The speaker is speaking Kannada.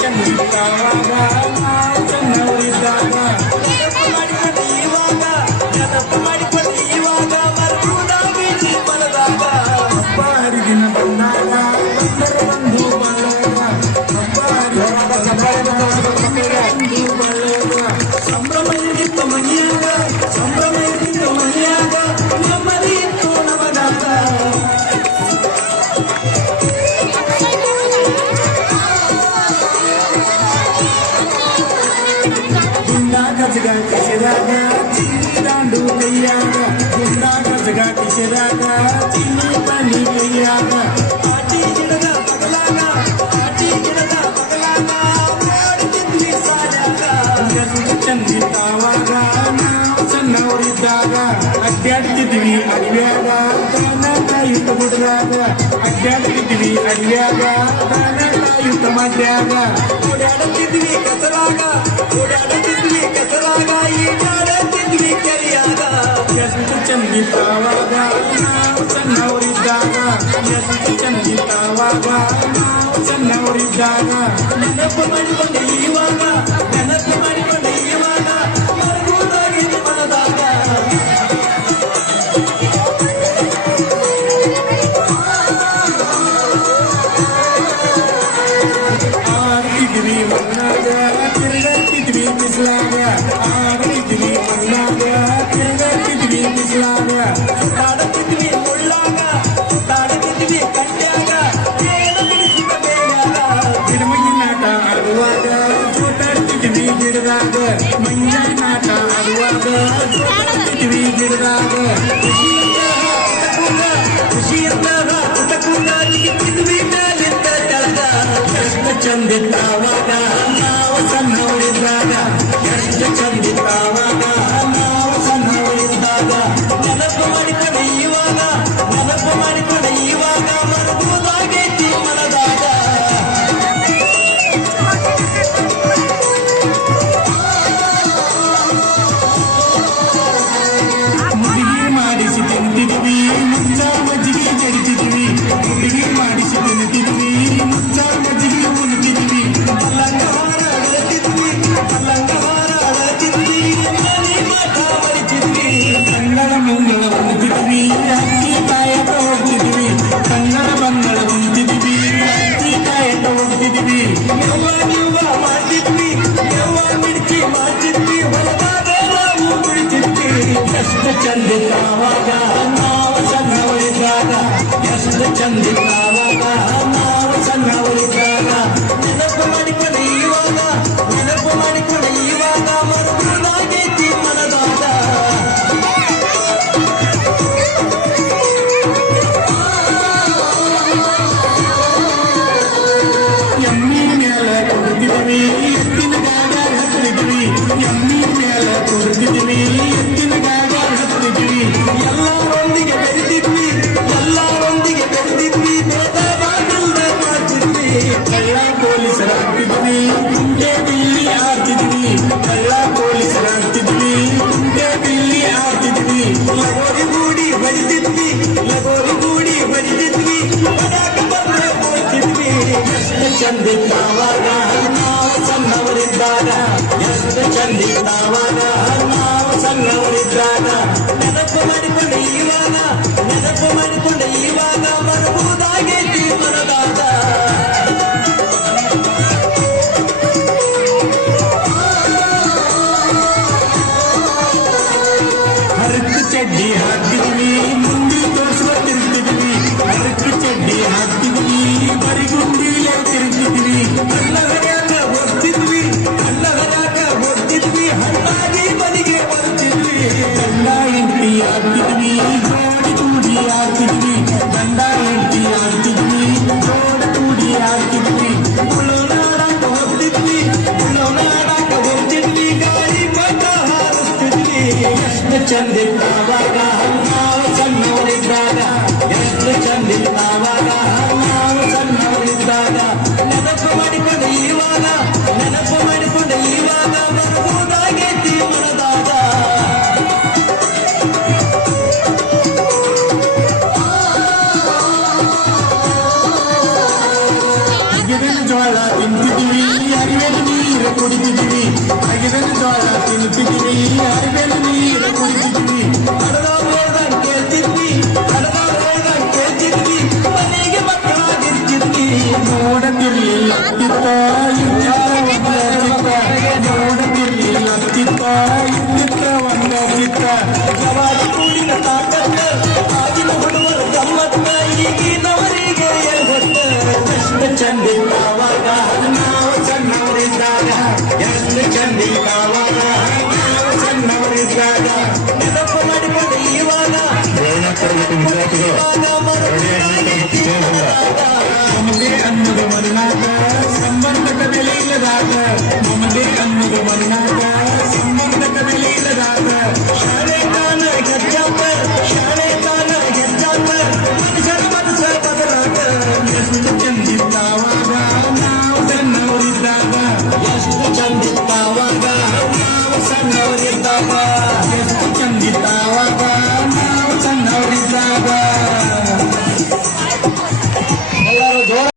ಚಂದಿದ್ದಾವಾಗ ನಾವು ಸಣ್ಣವರಿದ್ದಾಗ ನೆನಪು ಮಾಡಿಕೊಂಡು ಇವಾಗ ಮರುದಾಗಿ ಜೀವನದಾಗ ಹಬ್ಬ ಹರಿದಿನ ಬಂದಾಗ ಬಂದರು ಬಂದು ಬಳ್ಳಗ ಹಬ್ಬ ಹರಿದಿನ ಬಂದು ಬಳ್ಳಗ ಸಂಭ್ರಮ ಇದ್ದಿತ್ತು ಮನೆಯಾಗ ಸಂಭ್ರಮ ಇದ್ದಿತ್ತು ಮನೆಯಾಗ ನೆಮ್ಮದಿ ಇತ್ತು ನಮಗಾಗ ಗಜಗ ಕಿಸಿದಾಗ ಚಿನ್ನಿ ದಾಂಡು ಕೈಯಾಗ ಗುಂಡ ಗಜಗ ಕಿಸಿದಾಗ ಚಿನ್ನಿ ಪನಿ ಕೈಯಾಗ ಆಟಿ ಗಿಡದ ಬಗಲಾಗ ಆಟಿ ಗಿಡದ ಬಗಲಾಗ ಮಾಡಿದ್ವಿ ಸಾಲಾಗ ಗಜಗ ಚಂದಿದ್ದಾವಾಗ ನಾವು ಸಣ್ಣವರಿದ್ದಾಗ ಅಡ್ಡಾಡ್ತಿದ್ವಿ ಅಡಿವ್ಯಾಗ ದನ ಕಾಯುತ್ತ ಗುಡ್ದಾಗ ಅಡ್ಡಾಡ್ತಿದ್ವಿ ಅಡಿವ್ಯಾಗ ದನ ಕಾಯುತ್ತ ಮಡ್ಯಾಗ ಓಡಾಡುತ್ತಿದ್ವಿ ಕಸರಾಗ ಓಡಾಡುತ್ತಿದ್ವಿ ಕಸರಾಗ ಈಡಾಡುತ್ತಿದ್ವಿ ಕೆರೆಯಾಗ ಎಷ್ಟು ಚಂದಿದ್ದಾವಾಗ ನಾವು ಸಣ್ಣವರಿದ್ದಾಗ ಎಷ್ಟು ಚಂದಿದ್ದಾವಾಗ ನಾವು ಸಣ್ಣವರಿದ್ದಾಗ ನೆನಪು ಮಾಡಿಕೊಂಡೆ ಇವಾಗ ನೆನಪು ಮಾಡಿಕೊಂಡೆ ಇವಾಗ ಮರುದಾಗಿದ್ದು ಮನದಾಗ ಆಡ್ತಿದ್ವಿ ಮಣ್ಣಾಗ ತಿರುಗಾಡ್ತಿದ್ವಿ ಬಿಸಿಲಾಗ ಆಡ್ತಿದ್ವಿ ಮಣ್ಣಾಗ ತಿರುಗಾಡ್ತಿದ್ವಿ ಬಿಸಿಲಾಗ ಸುತ್ತಾಡುತ್ತಿದ್ವಿ ಮುಳ್ಳಾಗ ಸುತ್ತಾಡುತ್ತಿದ್ವಿ ಕಂಡ್ಯಾಗ ಏನು ಬಿಡಿಸಿದ ಬೇಯಾಗ ಗಿಡಮಗಿನಾಟ ಆಡುವಾಗ ಜೋಟಾಡ್ತಿದ್ವಿ ಗಿಡದಾಗ ಮಂಜಾನಾಟ ಆಡುವಾಗ ಜೋಟಾಡ್ತಿದ್ವಿ ಗಿಡದಾಗ ಖುಷಿಯಿಂದ ಕುಟಕುಂಡ ಜಿಗಿದ್ವಿ ಮೇಲಿದ್ದ ಕೆಳಗ ಎಷ್ಟು ಚಂದಿದ್ದಾವಾಗ ನಾವು ಸಣ್ಣವರಿದ್ದಾಗ ಎಷ್ಟು ಚಂದಿದ್ದಾವಾಗ ನಾವು ಸಣ್ಣವರಿದ್ದಾಗ ನೆನಪು ಮಾಡಿಕೊಂಡೆ ಇವಾಗ ನೆನಪು ಮಾಡಿಕೊಂಡೆ ಇವಾಗ ಮರುದಾಗೈತಿ ಮನದಾಗ ಮುಡಿಗೆ ಮಾಡಿಸಿ ತಿಂತಿದ್ವಿ ಮುಚ್ಚ ಮಜ್ಜಿಗೆ ಜಡಿತಿದ್ವಿ ಮುಡಿಗೆ ಮಾಡಿಸಿ ತಿಂತಿದ್ವಿ ಮುಚ್ಚ ಮಜ್ಜಿಗೆ ಉಣ್ತಿದ್ವಿ ಅಲಂಕಾರ ಅಳತಿದ್ವಿ ಅಲಂಕಾರ ಅಳತಿದ್ವಿ ಮನೆ ಮಾಟ ಮರಿತಿದ್ವಿ ಕನ್ನಡ ಮಂಗಳ ಉಣ್ತಿದ್ವಿ ಅಕ್ಕಿ ಕಾಯಕ ಹೋಗ್ತಿದ್ವಿ ಕನ್ನಡ ಮಂಗಳ ಉಣ್ತಿದ್ವಿ ಅಕ್ಕಿ ಕಾಯಕ ಹೋಗ್ತಿದ್ವಿ ಯವ್ವ ಮಾಡ್ತಿದ್ವಿ ಯವ್ವ ಮಿಡ್ಚಿ ಮಾಡ್ತಿದ್ವಿ ಹೊಲದಾಗ ನಾವು ಕುಳಿತಿದ್ವಿ ಎಷ್ಟು ಚಂದಿದ್ದಾವಾಗ ನಾವು ಸಣ್ಣವರಿದ್ದಾಗ ಎಷ್ಟು ಚಂದಿದ್ದಾವಾಗ ನಾವು ಸಣ್ಣವರಿದ್ದಾಗ ನೆನಪು ಮಾಡಿಕೊಂಡೆ ಇವಾಗ ನೆನಪು ಮಾಡಿಕೊಂಡೆ ಇವಾಗ ಮರುದಾಗೈತಿ ಮನದಾಗ ಎಮ್ಮಿ ಮೇಲೆ ಕೊಡ್ತಿದ್ವಿ ಎತ್ತಿನ ಗಾಡ ಹತ್ತಿದ್ವಿ ಎಮ್ಮಿ ಮೇಲೆ ಕೊಡ್ತಿದ್ವಿ ಎತ್ತಿನ ಗಾಡ ಹತ್ತಿದ್ವಿ ಎಲ್ಲರೊಂದಿಗೆ ಬೆರೆತಿದ್ವಿ ಎಲ್ಲರೊಂದಿಗೆ ಬೆರೆತಿದ್ವಿ ಭೇದ ಬಾಗಿಲ್ದ ಮಾಡ್ತಿದ್ವಿ ಕಳ್ಳ ಪೊಲೀಸರಾಗ್ತಿದ್ವಿ ಕುಂಟೆ ಬಿಲ್ಲಿ ಆಡ್ತಿದ್ವಿ ಕಳ್ಳ ಪೊಲೀಸರಾಗ್ತಿದ್ವಿ ಕುಂಟೆ ಬಿಲ್ಲಿ ಆಡ್ತಿದ್ವಿ ಲಗೋರಿ ಗೂಡಿ ಬಡಿತಿದ್ವಿ ಲಗೋರಿ ಗೂಡಿ ಬಡಿತಿದ್ವಿ ಹೊಡ್ಯಾಕ ಬಂದ್ರೆ ಹೋಗ್ತಿದ್ವಿ ಎಷ್ಟು ಚಂದಿದ್ದಾವಾಗ ನಾವು ಸಣ್ಣವರಿದ್ದಾಗ ಎಷ್ಟು ಚಂದಿದ್ದಾವಾಗ ನಾವು ಸಣ್ಣವರಿದ್ದಾಗ ನೆನಪು ಮಾಡಿಕೊಂಡೆ ಇವಾಗ ನೆನಪು ಮಾಡಿಕೊಂಡೆ ಇವಾಗ ಮರುದಾಗೈತಿ ಮನದಾಗ ಹರಕು ಚಡ್ಡಿ ಹಾಕ್ತಿದ್ವಿ ಮುಂದೆ ತೋರಿಸುವ ತಿರುಗ್ತಿದ್ವಿ ಹರಕು ಚಡ್ಡಿ ಹಾಕ್ತಿದ್ವಿ ಬರಿಗುಂಡಿಲೆ ತಿರುಗ್ತಿದ್ವಿ ಕಳ್ಳ ಹರ್ಯಾಕ ಹೋಗ್ತಿದ್ವಿ ಕಳ್ಳ ಹರ್ಯಾಕ ಹೋಗ್ತಿದ್ವಿ ಹಣ್ಣಾಗಿ ಮನೆಗೆ ಬರ್ತಿದ್ವಿ ಗಂಡ ಹೆಂಡತಿ ಆಗ್ತಿದ್ವಿ ಜೋಡಿ ಜೋಡಿ ಆಗ್ತಿದ್ವಿ ಗಂಡ ಹೆಂಡತಿ ಆಗ್ತಿದ್ವಿ ಜೋಳ ತಿಂತಿದ್ವಿ ಅರಿವೆಲು ನೀರು ಕುಡಿತಿದ್ವಿ ಅಗಿದನ ಜೋಳ ತಿಂತಿದ್ವಿ ಅರಿವೆಲು ನೀರು ಕುಡಿತಿದ್ವಿ ಹಡದವ್ರು ಹೇಳ್ದಂಗ್ ಕೇಳ್ತಿದ್ವಿ ಹಡದವ್ರು ಹೇಳ್ದಂಗ್ ಕೇಳ್ತಿದ್ವಿ ಮನೆಗೆ ಮಕ್ಕಳಾಗಿರ್ತಿದ್ವಿ ನೋಡತಿರ್ಲಿಲ್ಲ ಚಿತ್ತ ನೋಡತಿರ್ಲಿಲ್ಲ ಚಿತ್ತ ಇತ್ತಿತ್ತ ಒಂದ ಚಿತ್ತ ಜವಾರಿ ಕೂಡಿನ ತಾಕತ್ತ ಆಗಿನ ಹುಡುಗರ ಗಮ್ಮತ್ತ ಈಗಿನವರಿಗೆ ಗೊತ್ತ ಎಷ್ಟು ಚಂದಿಲ್ಲ ಅವಾಗ ನಾವು ಸಣ್ಣವರಿದ್ದಾಗ ಎಷ್ಟು ಚಂದಿಲ್ಲ